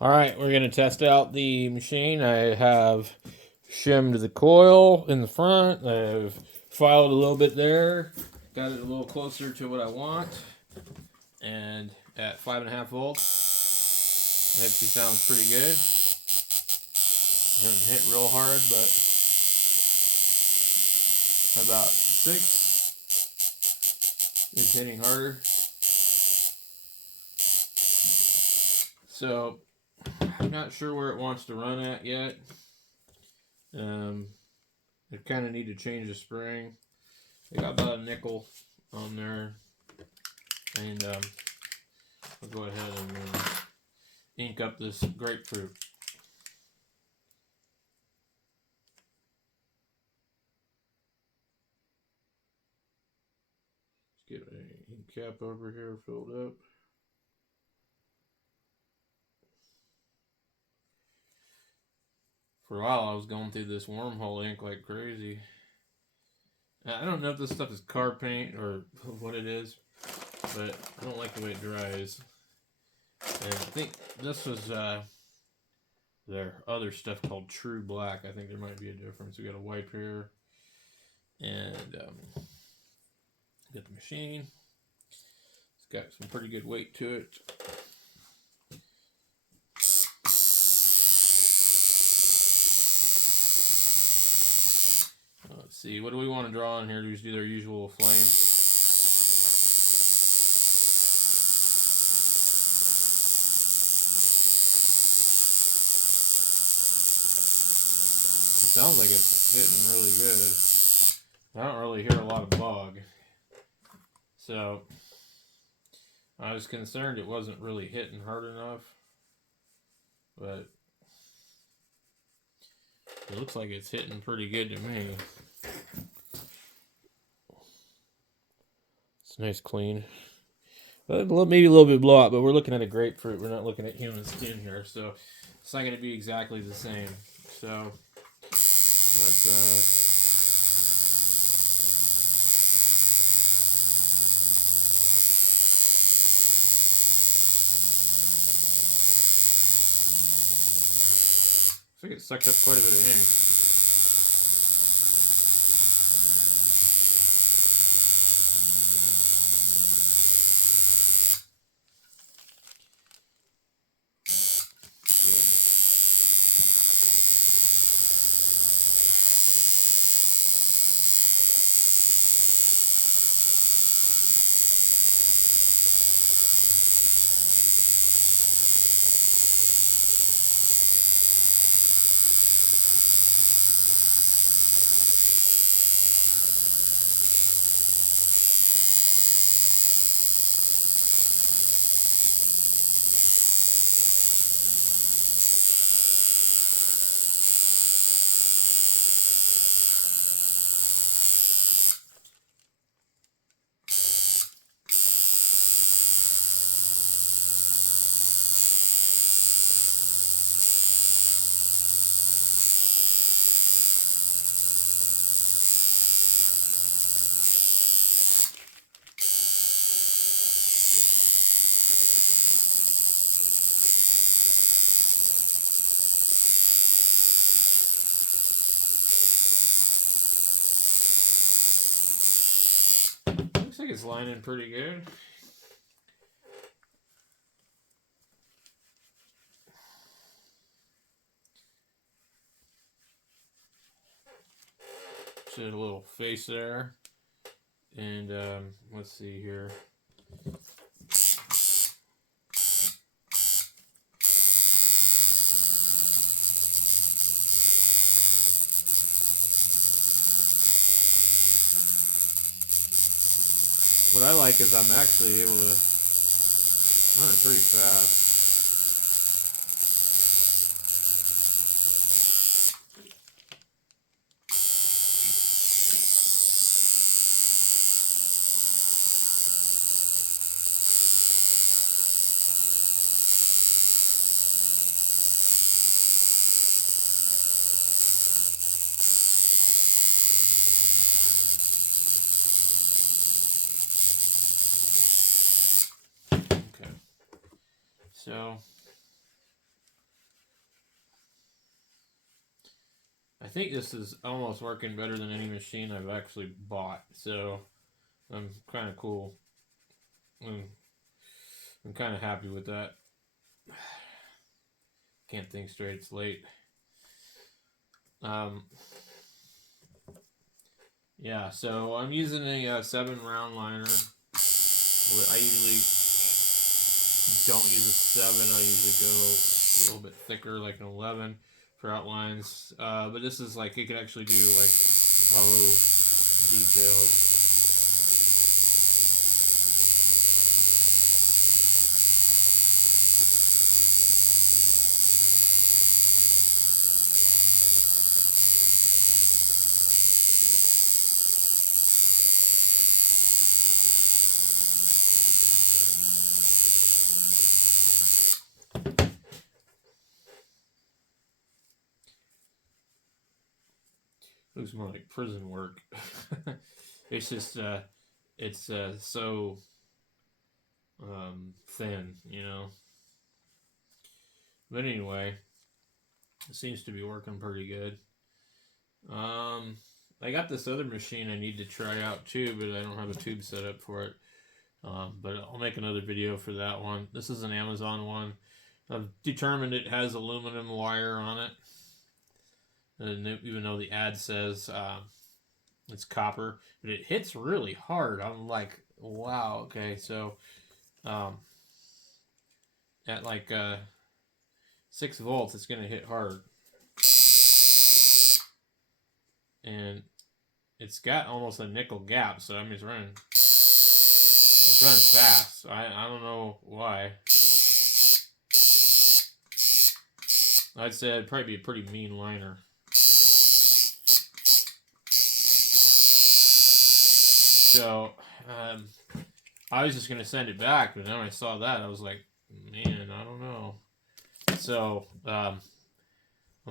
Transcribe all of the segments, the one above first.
All right, we're going to test out the machine. I have shimmed the coil in the front. I've filed a little bit there, got it a little closer to what I want, and at 5.5 volts, it actually sounds pretty good. Doesn't hit real hard, but about 6 is hitting harder. So I'm not sure where it wants to run at yet. I kind of need to change the spring. I got about a nickel on there, and I'll go ahead and ink up this grapefruit. Let's get an ink cap over here filled up. For a while, I was going through this wormhole ink like crazy. I don't know if this stuff is car paint or what it is, but I don't like the way it dries. And I think this was their other stuff called True Black. I think there might be a difference. We got a wipe here, and got the machine. It's got some pretty good weight to it. Let's see, what do we want to draw on here? Do we just do their usual flames? It sounds like it's hitting really good. I don't really hear a lot of bog. So I was concerned it wasn't really hitting hard enough. But it looks like it's hitting pretty good to me. It's nice clean. Maybe a little bit blowout, but we're looking at a grapefruit. We're not looking at human skin here, so it's not going to be exactly the same. So let's I think it sucked up quite a bit of ink. Looks like it's lining pretty good. Just a little face there. And let's see here. What I like is I'm actually able to run it pretty fast. think this is almost working better than any machine I've actually bought. So I'm kind of cool. I'm kind of happy with that. Can't think straight. It's late. Yeah, so I'm using a 7 round liner. I usually don't use a 7. I usually go a little bit thicker, like an 11 for outlines. But this is like, it can actually do like a lot of little details. Looks more like prison work. It's just, it's so thin, you know. But anyway, it seems to be working pretty good. I got this other machine I need to try out too, but I don't have a tube set up for it. But I'll make another video for that one. This is an Amazon one. I've determined it has aluminum wire on it. And even though the ad says it's copper, but it hits really hard. I'm like, wow, okay, so at like 6 volts, it's gonna hit hard, and it's got almost a nickel gap, so I mean it's running fast. I don't know why. I'd say it'd probably be a pretty mean liner. So, I was just going to send it back, but then when I saw that, I was like, man, I don't know. So, I'm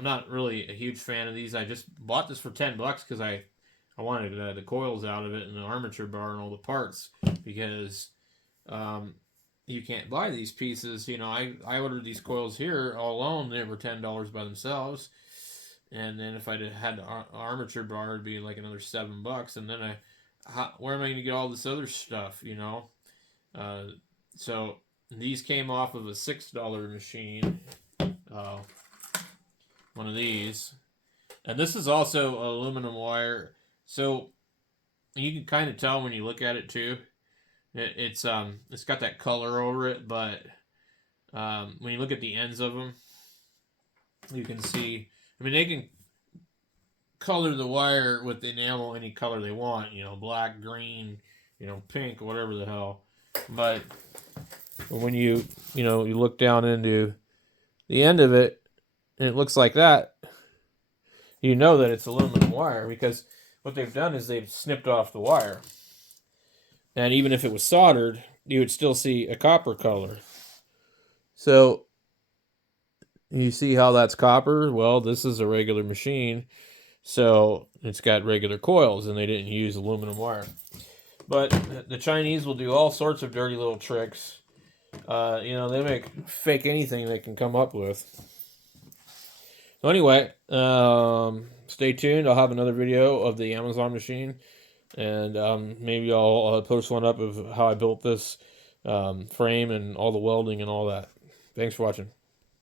not really a huge fan of these. I just bought this for $10 because I wanted the coils out of it and the armature bar and all the parts, because you can't buy these pieces. You know, I ordered these coils here all alone. They were $10 by themselves. And then if I had the armature bar, it'd be like another $7. And then where am I going to get all this other stuff, you know? So these came off of a $6 machine, one of these, and this is also aluminum wire. So you can kind of tell when you look at it too. It's got that color over it, but when you look at the ends of them, you can see. I mean, they can color the wire with the enamel any color they want, you know, black, green, you know, pink, whatever the hell. But when you look down into the end of it and it looks like that, you know that it's aluminum wire, because what they've done is they've snipped off the wire. And even if it was soldered, you would still see a copper color. So you see how that's copper? Well, this is a regular machine. So it's got regular coils, and they didn't use aluminum wire. But the Chinese will do all sorts of dirty little tricks. You know, they make fake anything they can come up with. So anyway, stay tuned. I'll have another video of the Amazon machine, and maybe I'll post one up of how I built this frame and all the welding and all that. Thanks for watching.